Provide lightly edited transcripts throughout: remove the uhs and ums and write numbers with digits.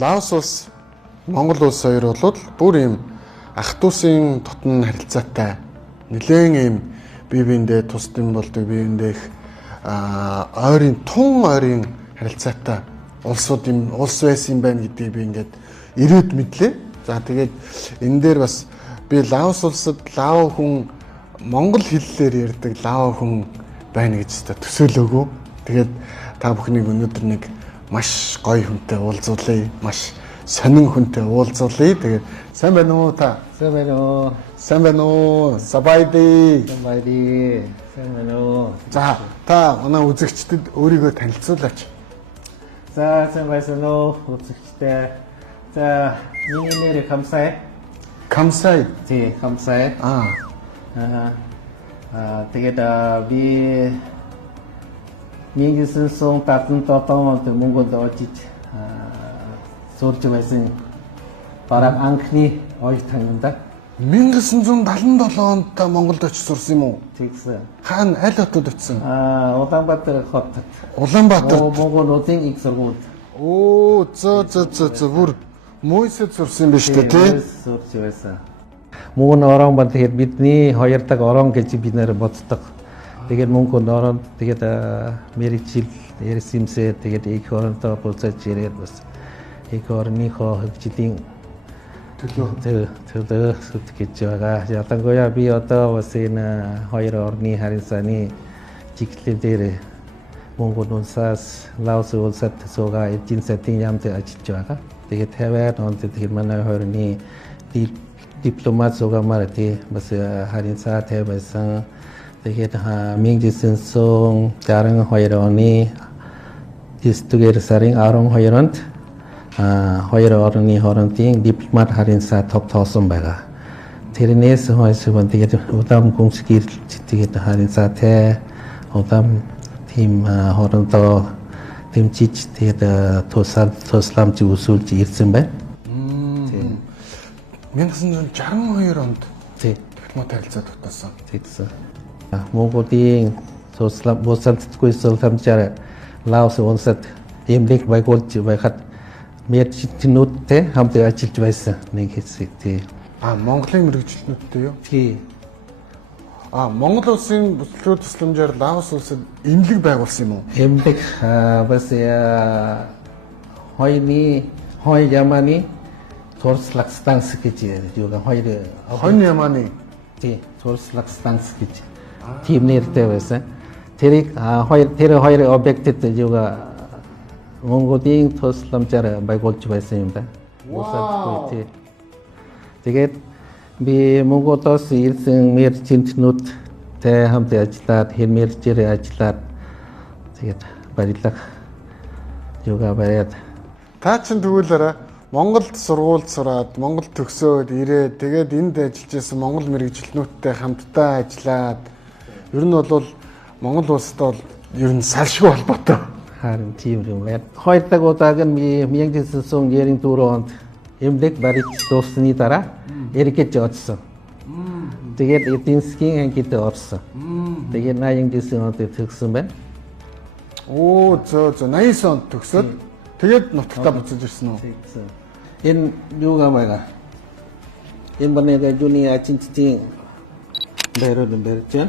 Лаос улс, Монгол улс хоёр бол бүр ийм ах дүүсийн дотн харилцаатай нэлээд ийм бие биендээ тусдсан болдог, бие биендээ их ойрын тун ойрын харилцаатай улсууд юм улс байсан байна гэдгийг би ингээд ирээд мэдлээ. За тэгээд энэ дээр бас би Лаос улсад лао хүн монгол хэллээр ярьдаг лао хүн байна гэж төсөөлөөгүй. Тэгээд та бүхнийг өнөөдөр нэг маш гоё хүнтэй уулзуулъя. Маш сонин хүнтэй уулзуулъя. Тэгээд сайн байна уу та? Сайн байна уу? Сайн байна уу? Сабайди. Сабайди. Сайн байна уу? За, та манай үзэгчдэд өөрийгөө танилцуулаач. За, сайн байна уу? Үзэгчтэй. За, миний нэр Камсай. Камсай. Тий, Камсай. Тэгээд би 1977 онд Монголд очиж сурч байсан бараг анхны оюутан юм да. 1977 онд та Монголд очиж сурсан юм уу? Тэгсэн. Хаана аль хотод очив? Улаанбаатар хот. Улаанбаатар. Монголын их сургууль. Оо, зөө бүр мөйсөд сурсан биз дээ, тий? Сурч байсан. Мөн орон бат тэгээд бидний хоёр дахь орон гэж бид нэр боддог. Тэгээд мөнгөнд орон тэгээд мэрэгжил ярьсимсээ тэгээд их оронтой болцож ирээд бас их орныхоо хөгжлийн төлөө гэж байгаа. Ялангуяа би одоо бас энэ хоёр орны харилцааны чиглэл дээр Монгол улсаас Лаос улсад суугаа эдийн засгийн яамд ажиллаж байгаа. Тэгээд хэвээр онд тэгээд манай хоёрны дипломат суугаамаар тий бас харилцаа тавьсан. Тэгээд 1962 оны дистгээр сарын 12-нд хоёр орны хоорондын дипломат харилцаа тогтоосон байгаа. Тэрнээс хойш тэгээд удаан гүнзгий тэгээд харилцаатай удаан тийм хоорондоо тэмцэж тэгээд тусламж үзүүлж ирсэн байна. 1962 онд тий дипломат харилцаа тогтоосон. Тэгсэн. Монголын бусадгүй суулгамжаар Лаос улсад эмнэлэг байгуулж байхад мэрэгчлэнүүдтэй хамт ажиллаж байсан нэг хэсэг тий. Монголын мэрэгчлэнүүдтэй юу? Тий. Монгол улсын бүтлгүүд тусламжаар Лаос улсад эмнэлэг байгуулсан юм уу? Эмнэлэг бас хойны яманы туршлага станц гэж юу хоёр хойны яманы тий туршлага станц гэж тийм нэртэй байсан. Тэр хоёр объектэд юугаа Монголын тусламжаар байгуулж байсан юм байна. Бусадгүй тий. Тэгээд би Монголоос ирсэн мэрэгчлэнүүдтэй хамт ажиллаад мэрэгчээр ажиллаад тэгээд баярлах юугаа бариад та чинь тэгвэл Монголд сургуульд сураад, Монголд төгсөөд ирээд тэгээд энд ажиллаж байсан монгол мэрэгчлэнүүдтэй хамтдаа ажиллаад ер нь бол Монгол улстай бол ер нь салшгүй холбоотой. Харин тийм юм байна. Хоёр дахь удааг нь 1994 онд эмнэлэг барьж дуусны дараа эргэж очсон. Тэгээд эдийн засгийн ангид орсон. Тэгээд 89 онд төгссөн байна. Оо зөө 89 онд төгсөөд тэгээд нутагтаа буцаж ирсэн үү? Энэ юугаа байгаа. Энэ банега юуны ачинтийн барьж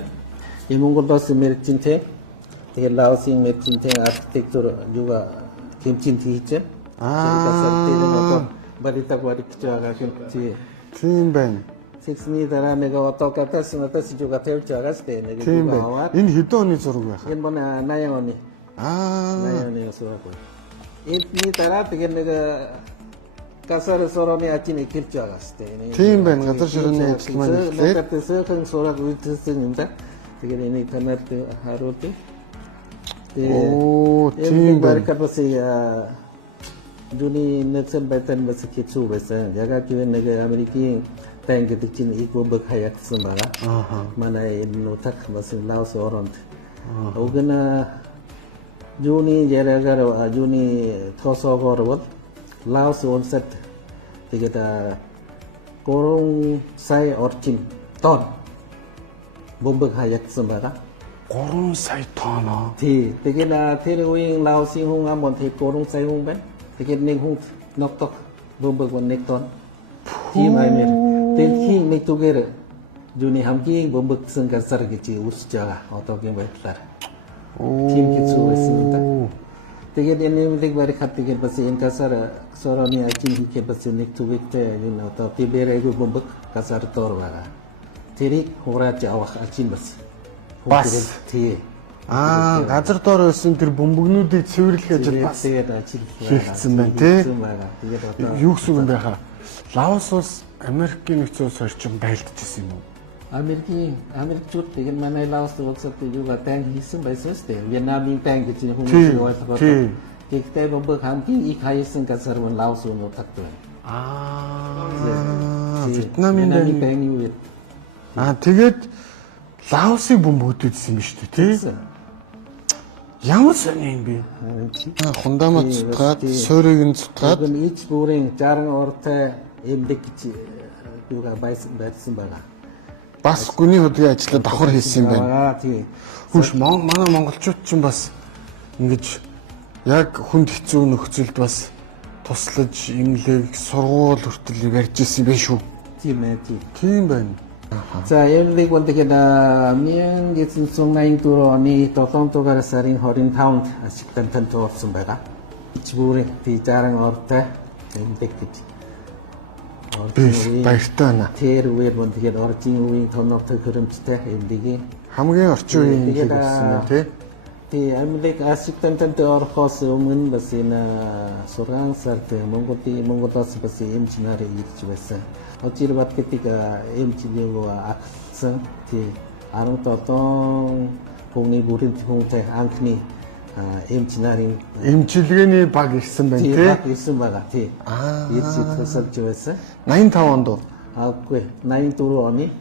энэ Монголоос мэрэгчинтэй тэгээд Лаосын мэрэгчинтэй архитектур юугаа хэмжээнд хийж баритаг баригч байгаа хэмжээ. Тийм байна. Сексний дараа нэг одоо катас юугаа тавьж байгаа сте нэг юугаа. Энэ хэдэн оны зураг байх? Энэ манай 80 оны. 80 оны зураг. Эдний дараа тэгээд нэг газар сороны ачийн эхэлж байгаа сте. Тийм байна. Газар ширээний ажил маань эхлээд надад сөрхөн сураг үйдсэн юм да. Тэгээд энийг танаар харуулъя. Оо, тийм байна. Баркабас Жуни нэгсэн байтан бас хэцүү байсан. Яг гэвэл нэг Америкийн танк гэдэг чинь их бомб хаягдсан байгаа. Манай энэ нутаг бас Лаос оронд. Угна Жуни яриагаар Жуни тосоогоор бол Лаос улсад тэгээд 3 сая орчим тонн бомб хаягдсан байгаа. 3 сая тонн. Тий, тэгээд тэр үеийн Лаосын хүн амон тэг 3 сая хүн байна. Тэгээд нэг хүн noktok bumbag wan nekton team aimir telking nektuger juni hamking bumbag sung kasar gichi usjaga otogin baitlar team kitsu wesinta тэгээд энэ нэг барь хат тэгээд бас энэ касар сороны ачин хийхэд бас nektugetтэй энэ одоо тибэрэг буmbag касар тор байгаа тэрийг хурааж авах ачин бас тий газар доор байсан тэр бөмбөгнүүдийг цэвэрлэх ажил бас тэгээд ажил хийгдсэн байна тий. Тэгээд одоо Юу гэсэн юм бэ хаа? Лаос улс Америкийн нэгдсэн улс орчин байлдчихсан юм уу? Америкчууд тэгээд манай Лаос улсад юугаар тань хийсэн байсан шүү дээ. Вьетнамын тань гэж хүмүүс ойлгоод тэгтээ бөмбөг хамгийн их хайсан газар нь Лаос үнэ тагтай байна. Вьетнамын тань юу вэ? Тэгээд Лаосын бөмбөгдөд юм биш үү тий? Ямар сони юм бэ? Хундамаа цутгаад, суурийг нь цутгаад ич бүрийн 60 ортой эмдэг гэж юугаар байсан байгаа. Бас гүний хөдөлгөөний ажлаа давхар хийсэн юм байна. Тий. Хүш манай монголчууд ч бас ингэж яг хүнд хэцүү нөхцөлд бас туслаж, имлэг, сургууль хүртэл барьж ирсэн байх шүү. Тийм ээ тий. Тийм байна. За эмлэг болдогод 1984 оны 7 дугаар сарын 25-нд ашиглан танилцуулсан байгаа. Ичбүүрийн 60 ортой эмлэг гэж. Баяртай байна. Тэр үеэр болдогод орчин үеийн тоногтой хөрөмжтэй эмлэгийн Хамгийн орчин үеийн эмлэг гэсэн юм тий. Тий эмлэг ашиглан танилцуулахаас өмнө бас энэ сургаан сард Монголоос бас эмч нар ирж байсан. Очирбат гэдэг эмчнийг агсан тий 17 хүний бүрийн хүнтэй анхны эмч нарын эмчилгээний баг ирсэн байна тий. Баг ирсэн байгаа тий. Ирж тусалж байсан. 85 онд уу? Үгүй 84 оны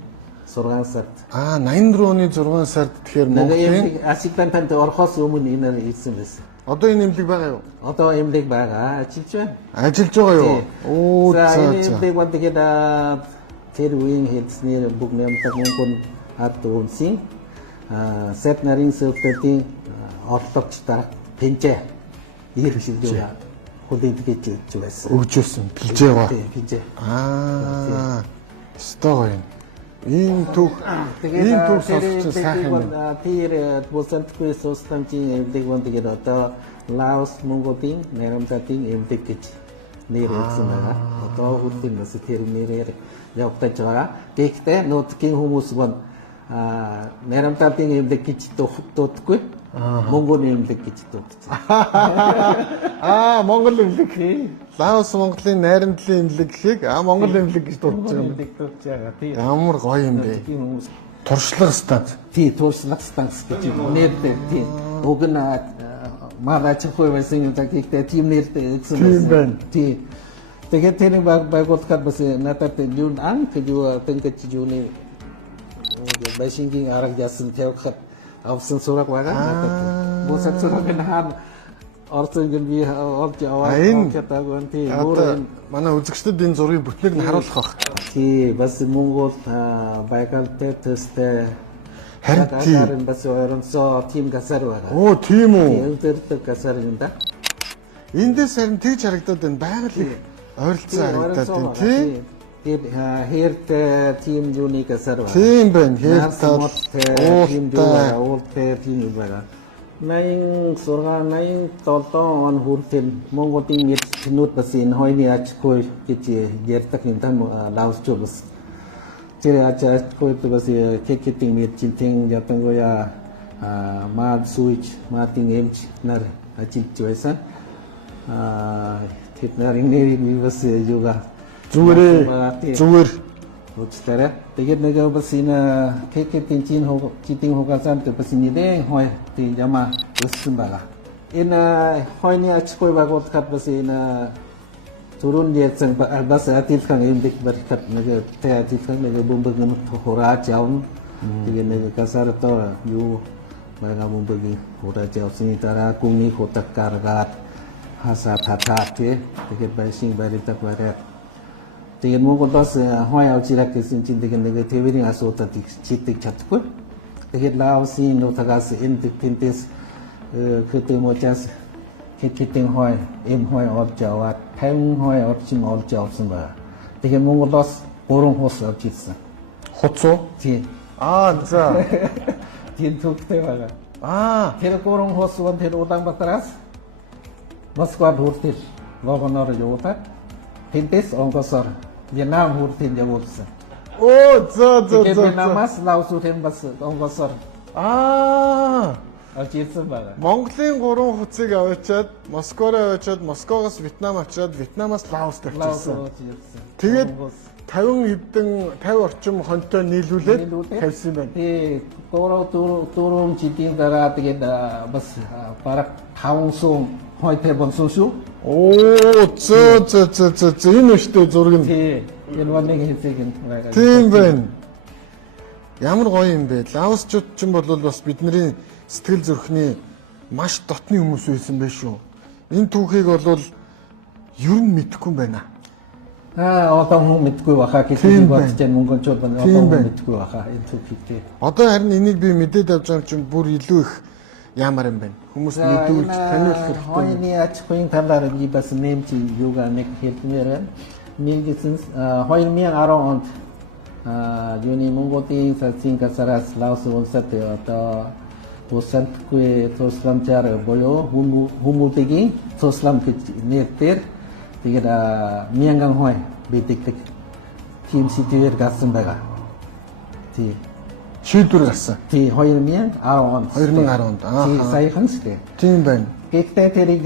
6 сард. 84 оны 6 сард тэгэхээр Монголын ашиглан танд орохоос өмнө энэ ирсэн байсан. Одоо энэ эмнэлэг байгаа юу? Одоо эмнэлэг байгаа. Ажиллаж байна. Ажиллаж байгаа юу? Оо за энэ эмнэлэг болдогод тэр үеийн хэдснэр бүх нэмтэг мөнгөн ард үнсийн сет нарийн зөвлөлтийн орлогч дараа пенжээ ирэлшилдэг хүлээдгэж байсан. Өгжөөсөн. Пенжээ ба. Пенжээ. Стоо юм. Ийм түүх сонсч сайхан юм. Тэр босантгүй состамжийн эмнэлэг болдогод одоо Лаос Монголын нэрэмтатын эмнэлэг гэж нэрэлсэн байгаа. Одоо үлдэн бас тэр нэрээр явагдаж байгаа. Гэхдээ нутгийн хүмүүс бол нэрэмтатын эмнэлэг гэж дуудахгүй. Монгол эмнэлэг гэж дууддаг. Монгол эмнэлэг. Лаос Монголын найрамдлын эмнэлэг гэхийг Монгол эмнэлэг гэж дуудаж байгаа. Ямар гоё юм бэ? Туршлага станц. Тий, туршлага станц гэж нэртэй. Тий. Уг нь Марачхой байсан юм гэхдээ тийм нэртэй өгсөн байсан. Тий. Тэгээд тэр байгууллагад бас надад юу анх юу тэнгэж юуны машингийн арга ясан тавихад авсан сураг байгаа. Надад босат сураг нь хаана орцсон би олж аваад чадаагүй тий. Манай үзэгчдэд энэ зургийг бүтнээр нь харуулах бах. Тий, бас Монгол байгальтай төстэй харин бас ойронсоо тийм газар байгаа. Оо, тийм үү. Өнтөртэй газар юм да. Эндээс харин тэгж харагдаад байна. Байгалийн ойролцоо харагдаад байна тий. Тэр хэрт тийм юуны газар байна. Тийм байна. Хэрт уултай тийм байна. 87 он хүртэл Монголын эцнүүд бас энэ хойны аж ахуй гэж ярьдаг юм тань Лаосчууд бас тэр аж ахуй бас кекетийн мэдчинтэн ятангуя мад сүйж мадын эмч нар ажиллаж байсан. Тэд нарын нэрийг бас юуга зүгээр Учтараа. Тэгээд нэг бас энэ кекетийн чин хугацаанд бас нэлээд хой тийм яма өссөн байгаа. Энэ хойны аж ахуй байгууллагад бас энэ түрүүн ярьсан бас адилхан эмдэг барихад нэг тэ адилхан нэг бомбог нэмт хурааж явна. Тэгээд нэг газартаа юу байгаа бомбогийн хурааж явсны дараа гүний хотод гаргаад хасаа татаад тэгээд байшин барилдах бариад тэгээд Монголоос хой авч ирэх гэсэн чинь тэгээд нэг тэрийн асуудал чийдэг чадахгүй. Тэгээд Лаосын нутагаас энэ тэнтэс хөтөмөжас хэд хой эм хой олж аваад 50 хой орчин олж авсан байна. Тэгэхээр Монголоос 3 хус авч ирсэн. Хуц уу? Тийм. За. Тийм төвтэй байгаа. Тэр 3 хус вон тэр Улаанбаатараас Москвад хүртэл вагоноор явуулаад тэндээс онгоцоор Вьетнам хүртэл явуулсан. Вьетнамаас Лаос хүртэл бас онгоцоор авч ирсэн байна. Монголын 3 хуцыг аваачаад Москвороо аваачаад Москвоос Вьетнам авчаад Вьетнамаас Лаост авчирсан. Тэгээд 50 орчим хонтой нийлүүлээд тавьсан байна. Тий, 4 жилийн дараа тэгээд бас бараг 500 хойтой болсон шүү. Энэ өштэй зураг нь. Тий, энэ нэг хэсэг нь байгаа. Тийм байна. Ямар гоё юм бэ? Лаосчууд ч юм бол бас бидний сэтгэл зүрхний маш дотны хүмүүс байсан байх шүү. Энэ түүхийг бол ер нь мэдэхгүй юм байна. Одоо хүн мэдгүй баха гэж бодож байна. Монголчууд одоо хүн мэдгүй баха энэ түүхийг. Одоо харин энийг би мэдээд авч байгаа юм бүр илүү их ямар юм бэ? Хүмүүс мэдүүлж таниулах хэрэгтэй. Хойны ач холбогдолын талаар би бас нэмж юугаа нэг хэлмээр байна. 2010 онд юуны Монголын засгийн газраас Лаос улсад одоо тусламжгүй тусламжаар боёо хүмүүстийн туслам гэж нэрээр тэгээд 1000 хой бидэгдэг тийм сэдвээр гарсан байгаа. Тий. Шийдвэр гарсан. Тий 2010 онд. 2010 онд. Тий саяхан шүү. Тийм байна. Гэхдээ тэрийг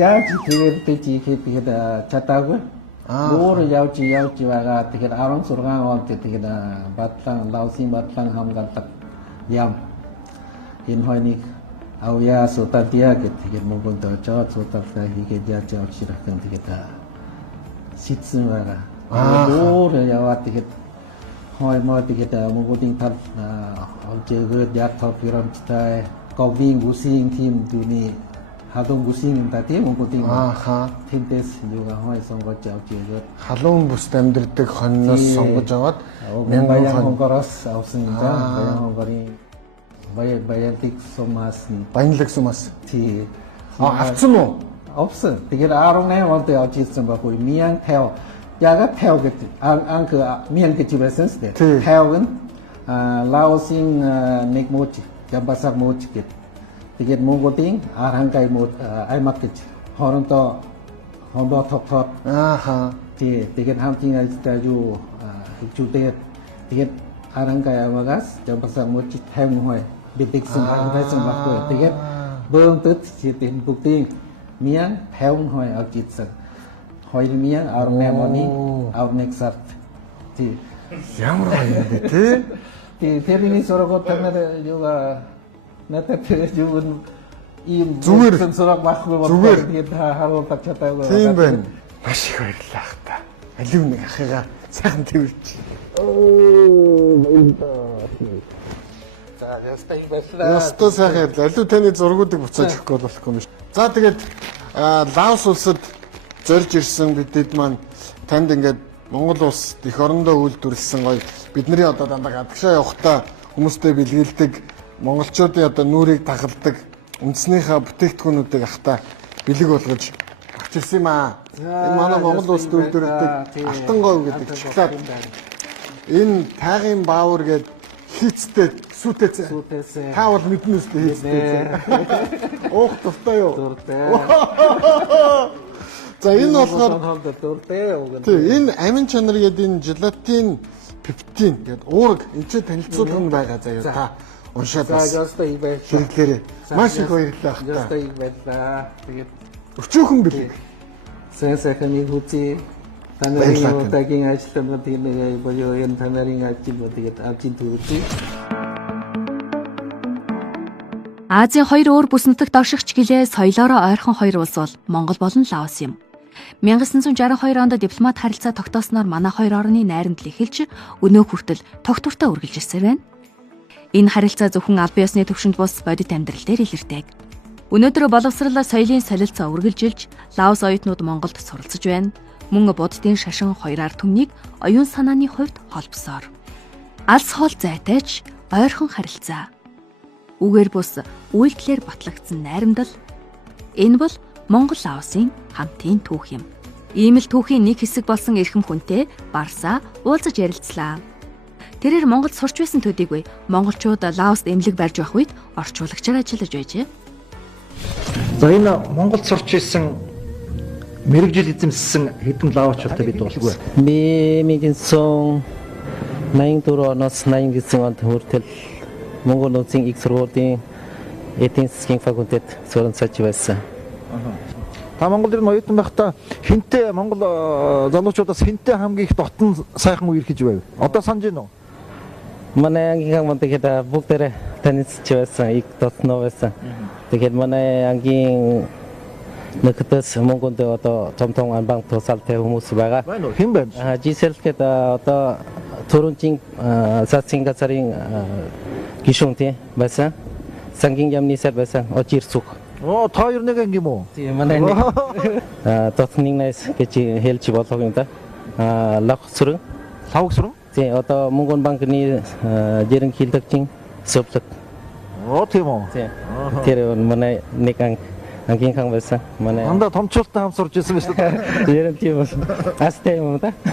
тэгээд чатаагүй. Өөр явж байгаа. Тэгэхээр 16 онд тэгээд Батлан Лаосын Батлан хамгаалдаг ям энэ хойныг авьяа сутадия гэдэг Монголд очоод суталтай хийгээд яаж явж ирэх гэн тэгээд сэтсэн байгаа. Өөр яваад тэгээд хоймоо тэгээд Монголын тал олжгээд яг топирамжтай говийн үсийн тим дүний халуун бүсийн та тийм Монголын тэндээс юугаа хой сонгож авч ирээд халуун бүст амьдардаг хонноос сонгож аваад Баян хонгороос авсан юм да. Баян хонгорын баянлаг сумаас тий авсан уу? Авсан. Тэгээд 18 онд явж ирсэн байхгүй. Миан тав. Яга тав гэдэг анх миан гэж байсан шүү дээ. Тавын Лаосын нэг мууч ямбасаг мууч гэдэг. Тэгээд Монголын архангай мууч аймаг гэж хоорондоо хондоо тогтоод тий тэгээд хамтын ажилтаа юу хичүүлээд тэгээд архангай аймагаас ямбасаг мууч 50 хой бидэгсэн байсан байхгүй. Тэгээд бөөмдөд тийм бүгдийн Миан 50 хой авч ирсэн. 2018 оны 11 сард. Тий. Ямар гоё юм бэ тий? Тий, тэрний сургууль танаар юугаа надад юу ийм зүгээр сураг байхгүй болохоор тэгээд харуулж чадаагүй. Тийм байна. Маш их баярлалаа хта. Алив нэг ахыгаа сайхан тэрвэрч. Ястаа сайхан ярьлаа. Алив таны зургуудыг буцааж өгөхгүй болохгүй юм шиг. За тэгээд Лаос улсад зорж ирсэн бидэд маань танд ингээд Монгол улс их орондоо үйлдвэрлэсэн гоё бидний одоо дандаа гадагшаа явахдаа хүмүүстэй бэлгэлдэг монголчуудын одоо нүрийг тахалдаг үндэснийхээ бүтээгдэхүүнүүдийг ахта бэлэг болгож авч ирсэн юм аа. Энэ манай Монгол улсад үйлдвэрлэдэг алтан говь гэдэг шоколад. Энэ тайгын баавар гэдэг хийцтэй сүүтээцээ. Та бол мэднэ үстэй хийцтэй. Уух дуртай юу? Дуртай. За энэ болохоор энэ амин чанар гэдэг энэ желатин пептин гэдэг уураг энэ ч танилцуулга нь байгаа заяа та уншаад бас хэрэглээрэй. Маш их баярлалаа хта. Тэгээд өчөөхөн бэлэг. Сайхан хүүцээ танарын удаагийн ажилтнууд энэ боёо энэ танарын ажилтнууд авчин түүхий. Азийн хоёр өөр бүс нутагт оршигч гэлээ соёлоороо ойрхон хоёр улс бол Монгол болон Лаос юм. 1962 онд дипломат харилцаа тогтоосноор манай хоёр орны найрамдал эхэлж өнөө хүртэл тогтвортой үргэлжилсээр байна. Энэ харилцаа зөвхөн албан ёсны түвшинд бус бодит амьдрал дээр илэрдэг. Өнөөдөр боловсрал соёлын солилцоо үргэлжилж Лаос оюутнууд Монголд суралцж байна. Мөн буддын шашин хоёр ард түмнийг оюун санааны хувьд холбосоор. Алс хоол зайтайч ойрхон харилцаа. Үгээр бус үйлдэлээр батлагдсан найрамдал. Энэ бол Монгол Лаосын хамтын түүх юм. Ийм л түүхийн нэг хэсэг болсон эрхэм хүнтэй Барса уулзаж ярилцлаа. Тэрээр Монголд сурч байсан төдийгүй монголчууд Лаост эмнэлэг барьж байх үед орчуулагчаар ажиллаж байжээ. За энэ Монголд сурч ирсэн мэрэгжил эзэмссэн хэдэн лаочтой бид уулзгүй. Би мэдсэн 84 оноос 99 онд хүртэл Монгол Улсын их сургуулийн эдийн засгийн факультет суралцж байсан. Та Монгол ирнэ оюутан байхдаа хинтээ Монгол залуучуудаас хинтээ хамгийн их дотн сайхан үер хийж байв. Одоо санаж байна уу? Манай ангийн мөндөд бүгдээрээ танилцж байсан, их дотноо байсан. Тэгэхээр манай ангийн нэгдэс Монголд одоо том анбанк тусалтай хүмүүс байгаа. Байна уу? Хэн байна? Жиселхэд одоо Төрөнчийн сацгийн газрын гишүүн тийм байсан. Сангийн яамны сар байсан. Очирсук. Оо, та хоёр нэг анги юм уу? Тийм манай нэг дотнын найс гэж хэлж болох юм да. Лавхсрын. Лавхсрын? Тийм одоо Монгол банкны ерөнхийлөгчийн зөвлөлт. Оо, тийм үү? Тийм. Тэр манай нэг ангийн хан байсан. Манай дандаа томчлолтой хам сурж ирсэн шүү дээ. Ерөн тийм астай юм да.